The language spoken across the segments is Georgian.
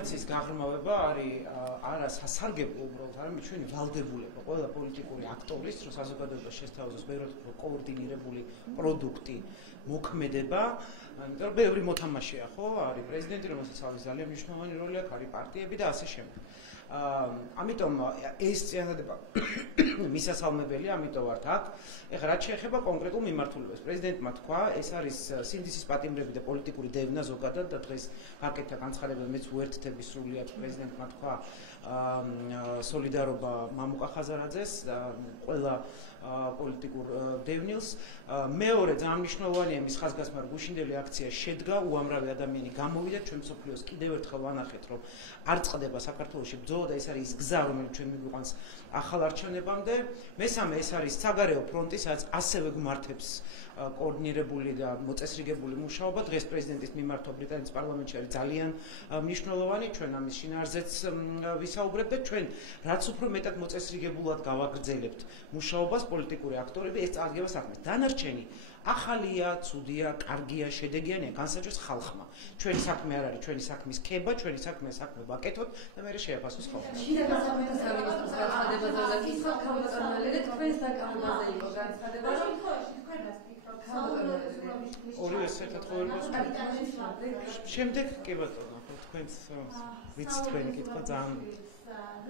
ინფლაციის გაღრმავება არის არა სასარგებლო უბრალოდ, არამედ ჩვენი ვალდებულება, ყველა პოლიტიკური აქტორის, რომ საზოგადოებას შესთავაზოს ბევრად კოორდინირებული პროდუქტი, მოქმედება, იმიტომ რომ ბევრი მოთამაშეა, ხო, არის პრეზიდენტი, რომელსაც აქვს ძალიან მნიშვნელოვანი როლი აქვს, არის პარტიები და ასე შემდეგ. ამიტომ ეს წინადადება მისასალმებელია, ამიტომ ვართ აქ. ეხლა რაც შეეხება კონკრეტულ მიმართულებას, პრეზიდენტმა თქვა, ეს არის სინდისის პატიმრები და პოლიტიკური დევნა ზოგადად და დღეს გაკეთა განცხადება, მეც უერთდები სრულიად პრეზიდენტმა თქვა სოლიდარობა მამუკა ხაზარაძეს და ყველა პოლიტიკურ დევნილს. მეორე ძალიან მნიშვნელოვანია მის ხაზგასმა გუშინდელი აქცია შედგა, უამრავი ადამიანი გამოვიდა, ჩვენ მსოფლიოს კიდევ ერთხელ ვანახეთ, რომ არ წყდება საქართველოში ბრძოლა და ეს არის ის გზა, რომელიც ჩვენ მიგვიყვანს ახალ არჩევნებამდე. მესამე, ეს არის საგარეო ფრონტი, სადაც ასევე გვმართებს კოორდინირებული და მოწესრიგებული მუშაობა. დღეს პრეზიდენტის მიმართვა ბრიტანეთის პარლამენტში არის ძალიან მნიშვნელოვანი, ჩვენ ამის შინაარზეც ვისაუბრებთ და ჩვენ რაც უფრო მეტად მოწესრიგებულად გავაგრძელებთ მუშაობას, პოლიტიკური აქტორები ეს წარდგება საქმეს. დანარჩენი ახალია, ცუდია, კარგია, შედეგიანია, განსაჯოს ხალხმა. ჩვენი საქმე არ არის ჩვენი საქმის ქება, ჩვენი საქმეა საქმე ვაკეთოთ და მე შეაფასოს ხალხმა. შიდა სამინისტროს სამინისტროს განცხადებაზე და ის ხალხმოწარმოებელი თქვენს დაკავებაზე იყო განცხადება, რომ თქვენ რას ფიქრობთ? ორივე საერთოდ ხოვერბოს შემდეგ კი ბატონო, თქვენს ვიცით თქვენი კითხვა ძალიან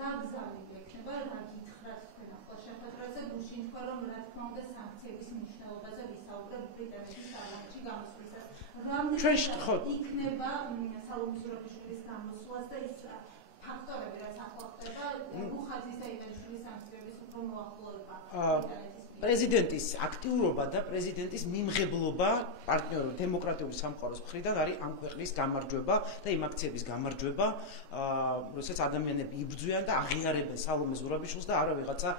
რა გზავით ექნება, რა გითხრათ თქვენ ახლა შეხვედრაზე, გუშინ თქვა რომ რა თქმა უნდა სანქციების მნიშვნელობაზე ვისაუბრებთ ბრიტანეთის პარლამენტში გამოსვლისას. რამდენად იქნება სალომე ზურაბიშვილის გამოსვლას და ის ფაქტორები, რაც ახლა ხდება, მუხაძის და ივანიშვილის სანქციების უფრო მოახლოება ბრიტანეთის პრეზიდენტის აქტიურობა და პრეზიდენტის მიმღებლობა პარტნიორული დემოკრატიული სამყაროს მხრიდან არის ამ ქვეყნის გამარჯვება და იმ აქციების გამარჯვება, როდესაც ადამიანები იბრძვიან და აღიარებენ სალომე ზურაბიშვილს და არა ვიღაცა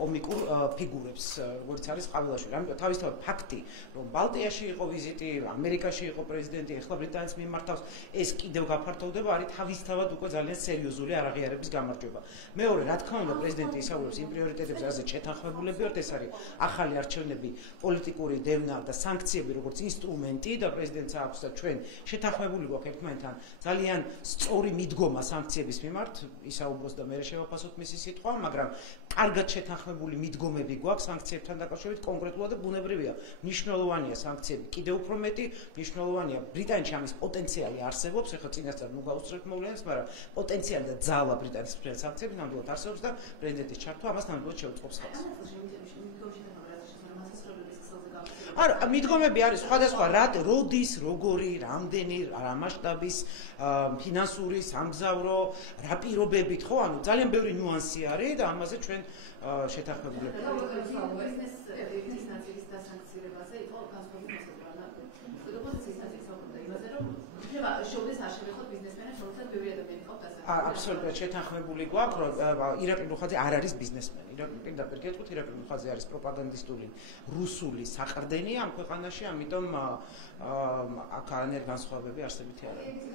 კომიკურ ფიგურებს, როგორც არის ყავილაშვილი. ამიტომ თავისთავად ფაქტი, რომ ბალტიაში იყო ვიზიტი, ამერიკაში იყო პრეზიდენტი, ეხლა ბრიტანეთს მიმართავს, ეს კიდევ გაფართოვდება, არის თავისთავად უკვე ძალიან სერიოზული არაღიარების გამარჯვება. მეორე, რა თქმა უნდა, პრეზიდენტი ისაუბრებს იმ პრიორიტეტებზე, რაზეც შეთანხმებულები ვართ, ეს არის ახალი არჩევნები, პოლიტიკური დევნა და სანქციები როგორც ინსტრუმენტი და პრეზიდენტს აქვს და ჩვენ შეთანხმებული გვაქვს ერთმანეთთან ძალიან სწორი მიდგომა სანქციების მიმართ, ისაუბროს და მე შევაფასოთ მისი სიტყვა, მაგრამ კარგად შეთანხმებული მიდგომები გვაქვს სანქციებთან დაკავშირებით კონკრეტულად და ბუნებრივია. მნიშვნელოვანია სანქციები კიდევ უფრო მეტი, მნიშვნელოვანია ბრიტანეთში ამის პოტენციალი არსებობს, ეხლა წინასწარ ნუ გავუსწრებთ მოვლენებს, მაგრამ პოტენციალი და ძალა ბრიტანეთის მხრიდან სანქციები ნამდვილად არსებობს და პრეზიდენტის ჩართვა ამას ნამდვილად შეუწყობს ხალხს. არა, მიდგომები არის სხვადასხვა როდის, როგორი, რამდენი, რა მასშტაბის, ფინანსური, სამგზავრო, რა პირობებით, ხო, ანუ ძალიან ბევრი ნიუანსი არის და ამაზე ჩვენ შეთანხმებულები ვართ. ეს ნაწილის დასანქცირებაზე იყო განსხვავებული მოსაზრება. ოპოზიციის ნაწილი საუბრობდა იმაზე, რომ შეიძლება შოუდეს არ შევეხოთ ბიზნესმენებს, რომელსაც ბევრი ადამიანი ყავთ ასე. აბსოლუტურად შეთანხმებული გვაქვს, რომ ირაკლი მუხაძე არ არის ბიზნესმენი. პირდაპირ გეტყვით, ირაკლი მუხაძე არის პროპაგანდისტული რუსული საყრდენი ამ ქვეყანაში, ამიტომ აქ არანაირი განსხვავებები არსებითი არ არის.